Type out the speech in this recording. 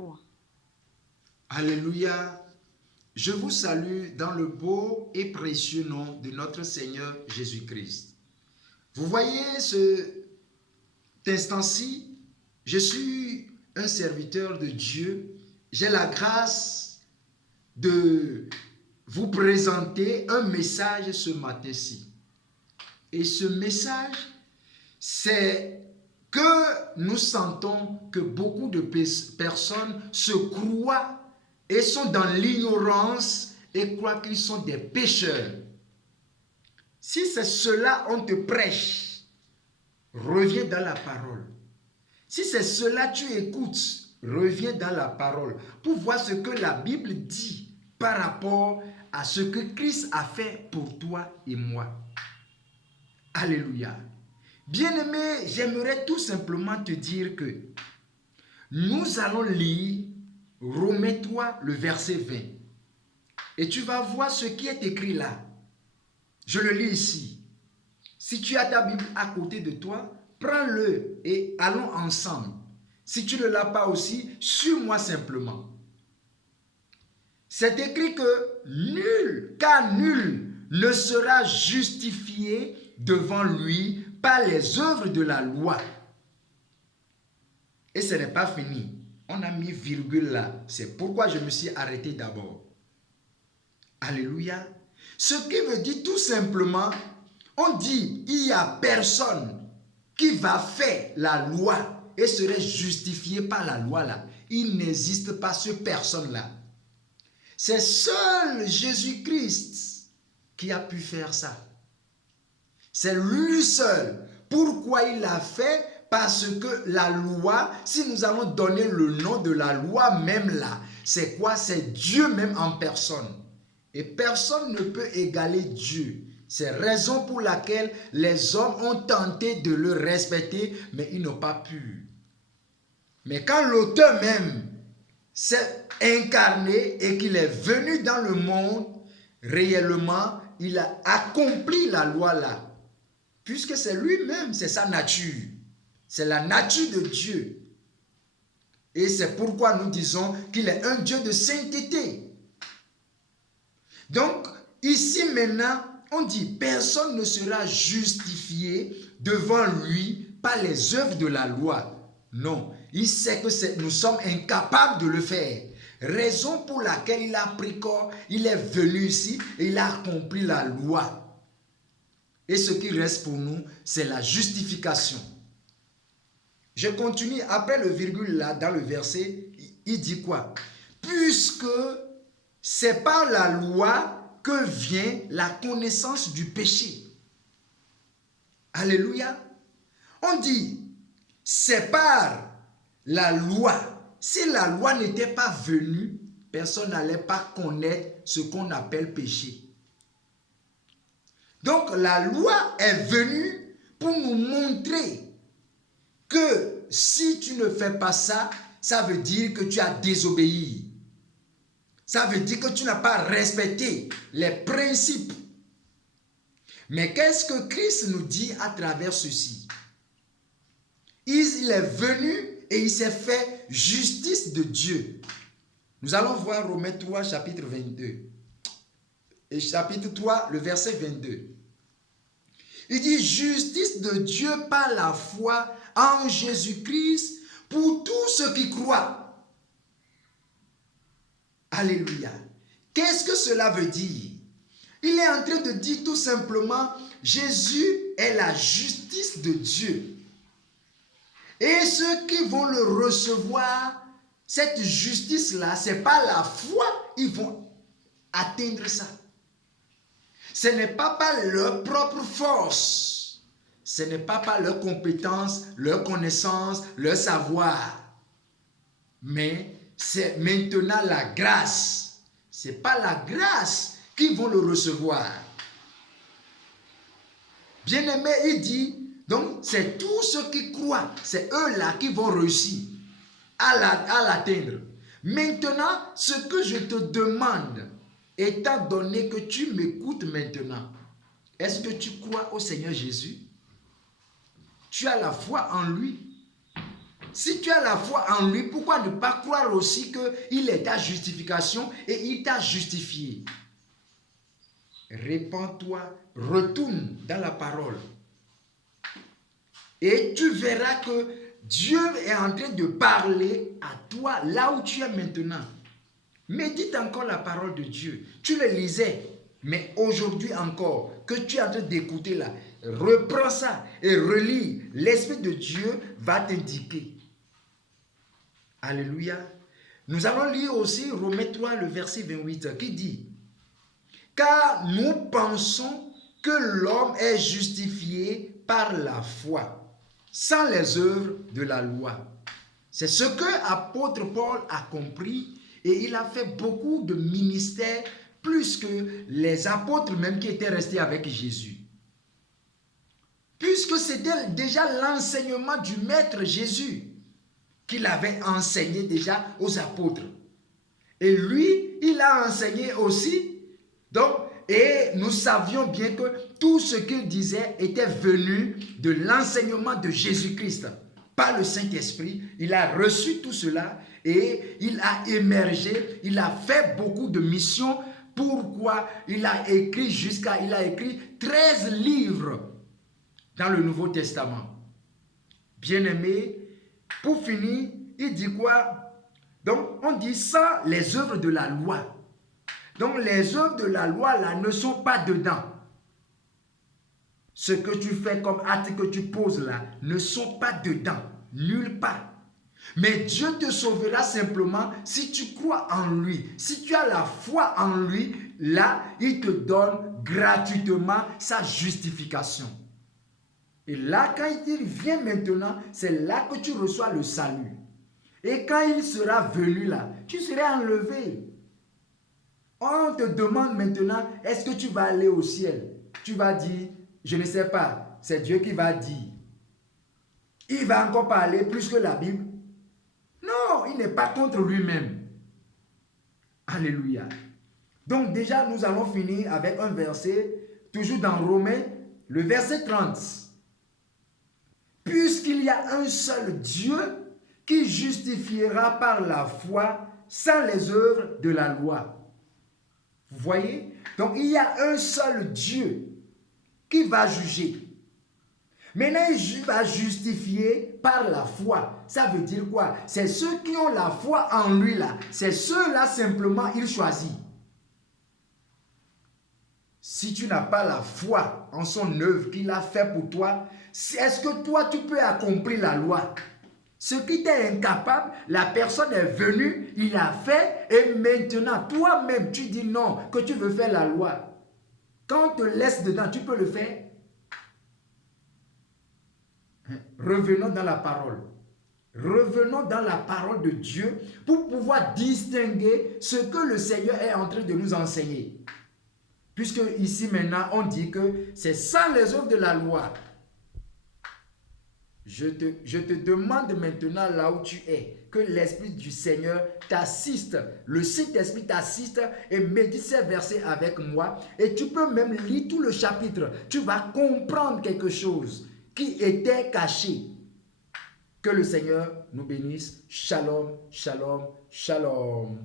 toi. Alléluia. Je vous salue dans le beau et précieux nom de notre Seigneur Jésus-Christ. Vous voyez cet instant-ci, je suis un serviteur de Dieu. J'ai la grâce de vous présenter un message ce matin-ci. Et ce message, c'est que nous sentons que beaucoup de personnes se croient et sont dans l'ignorance et croient qu'ils sont des pécheurs. Si c'est cela, on te prêche, reviens dans la parole. Si c'est cela, tu écoutes, reviens dans la parole pour voir ce que la Bible dit par rapport à ce que Christ a fait pour toi et moi. Alléluia. Bien-aimé, j'aimerais tout simplement te dire que nous allons lire Romains 3, le verset 20. Et tu vas voir ce qui est écrit là. Je le lis ici. Si tu as ta Bible à côté de toi, prends-le et allons ensemble. Si tu ne l'as pas aussi, suis-moi simplement. C'est écrit que nul, car nul ne sera justifié devant lui par les œuvres de la loi. Et ce n'est pas fini. On a mis virgule là. C'est pourquoi je me suis arrêté d'abord. Alléluia. Ce qui veut dire tout simplement, on dit, il n'y a personne qui va faire la loi et serait justifié par la loi là. Il n'existe pas cette personne-là. C'est seul Jésus-Christ qui a pu faire ça. C'est lui seul. Pourquoi il l'a fait? Parce que la loi, si nous allons donner le nom de la loi même là, c'est quoi? C'est Dieu même en personne. Et personne ne peut égaler Dieu. C'est la raison pour laquelle les hommes ont tenté de le respecter, mais ils n'ont pas pu. Mais quand l'auteur même s'est incarné et qu'il est venu dans le monde, réellement, il a accompli la loi là. Puisque c'est lui-même, c'est sa nature. C'est la nature de Dieu. Et c'est pourquoi nous disons qu'il est un Dieu de sainteté. Donc, ici maintenant, on dit personne ne sera justifié devant lui par les œuvres de la loi. Non, il sait que nous sommes incapables de le faire. Raison pour laquelle il a pris corps, il est venu ici et il a accompli la loi. Et ce qui reste pour nous, c'est la justification. Je continue, après le virgule là, dans le verset, il dit quoi? Puisque c'est par la loi que vient la connaissance du péché. Alléluia. On dit, c'est par la loi. Si la loi n'était pas venue, personne n'allait pas connaître ce qu'on appelle péché. Donc la loi est venue pour nous montrer que si tu ne fais pas ça, ça veut dire que tu as désobéi. Ça veut dire que tu n'as pas respecté les principes. Mais qu'est-ce que Christ nous dit à travers ceci? Il est venu et il s'est fait justice de Dieu. Nous allons voir Romains 3, chapitre 22. Et chapitre 3, le verset 22. Il dit justice de Dieu par la foi en Jésus-Christ pour tous ceux qui croient. Alléluia. Qu'est-ce que cela veut dire? Il est en train de dire tout simplement, Jésus est la justice de Dieu. Et ceux qui vont le recevoir, cette justice-là, c'est par la foi, ils vont atteindre ça. Ce n'est pas par leur propre force. Ce n'est pas par leur compétence, leur connaissance, leur savoir. Mais c'est maintenant la grâce. C'est pas la grâce qui vont le recevoir. Bien-aimé, il dit, donc c'est tous ceux qui croient, c'est eux-là qui vont réussir à l'atteindre. Maintenant, ce que je te demande, étant donné que tu m'écoutes maintenant, est-ce que tu crois au Seigneur Jésus? Tu as la foi en lui? Si tu as la foi en lui, pourquoi ne pas croire aussi qu'il est ta justification et il t'a justifié? Répands-toi, retourne dans la parole. Et tu verras que Dieu est en train de parler à toi là où tu es maintenant. Médite encore la parole de Dieu. Tu le lisais, mais aujourd'hui encore, que tu es en train d'écouter là, reprends ça et relis. L'Esprit de Dieu va t'indiquer. Alléluia. Nous allons lire aussi Romains 3, le verset 28, qui dit: car nous pensons que l'homme est justifié par la foi, sans les œuvres de la loi. C'est ce que l'apôtre Paul a compris et il a fait beaucoup de ministères, plus que les apôtres même qui étaient restés avec Jésus. Puisque c'était déjà l'enseignement du Maître Jésus qu'il avait enseigné déjà aux apôtres. Et lui, il a enseigné aussi. Donc, et nous savions bien que tout ce qu'il disait était venu de l'enseignement de Jésus-Christ. Par le Saint-Esprit, il a reçu tout cela et il a émergé, il a fait beaucoup de missions. Pourquoi? Il a écrit 13 livres dans le Nouveau Testament. Bien-aimé, pour finir, il dit quoi? Donc, on dit ça, les œuvres de la loi. Donc, les œuvres de la loi, là, ne sont pas dedans. Ce que tu fais comme acte que tu poses là, ne sont pas dedans. Nulle part. Mais Dieu te sauvera simplement si tu crois en lui. Si tu as la foi en lui, là, il te donne gratuitement sa justification. Et là, quand il vient maintenant, c'est là que tu reçois le salut. Et quand il sera venu là, tu seras enlevé. On te demande maintenant, est-ce que tu vas aller au ciel? Tu vas dire, je ne sais pas, c'est Dieu qui va dire. Il va encore parler plus que la Bible. Non, il n'est pas contre lui-même. Alléluia. Donc déjà, nous allons finir avec un verset, toujours dans Romains, le verset 30. Puisqu'il y a un seul Dieu qui justifiera par la foi sans les œuvres de la loi. Vous voyez? Donc il y a un seul Dieu qui va juger. Maintenant, il va justifier par la foi. Ça veut dire quoi? C'est ceux qui ont la foi en lui là. C'est ceux-là simplement, il choisit. Si tu n'as pas la foi en son œuvre qu'il a fait pour toi, est-ce que toi tu peux accomplir la loi? Ce qui t'est incapable, la personne est venue, il a fait, et maintenant toi-même tu dis non, que tu veux faire la loi. Quand on te laisse dedans, tu peux le faire. Revenons dans la parole. Revenons dans la parole de Dieu pour pouvoir distinguer ce que le Seigneur est en train de nous enseigner. Puisque ici maintenant on dit que c'est sans les œuvres de la loi. Je te demande maintenant là où tu es, que l'Esprit du Seigneur t'assiste, le Saint-Esprit t'assiste et médite ces versets avec moi. Et tu peux même lire tout le chapitre. Tu vas comprendre quelque chose qui était caché. Que le Seigneur nous bénisse. Shalom, shalom, shalom.